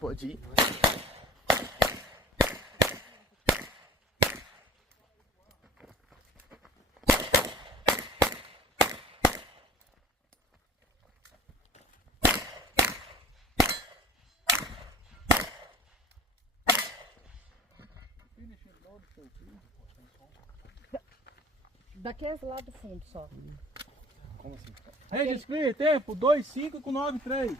Pode ir. Daqueles lá do fundo só. Como assim? Registro, tempo 2,5 com 9,3.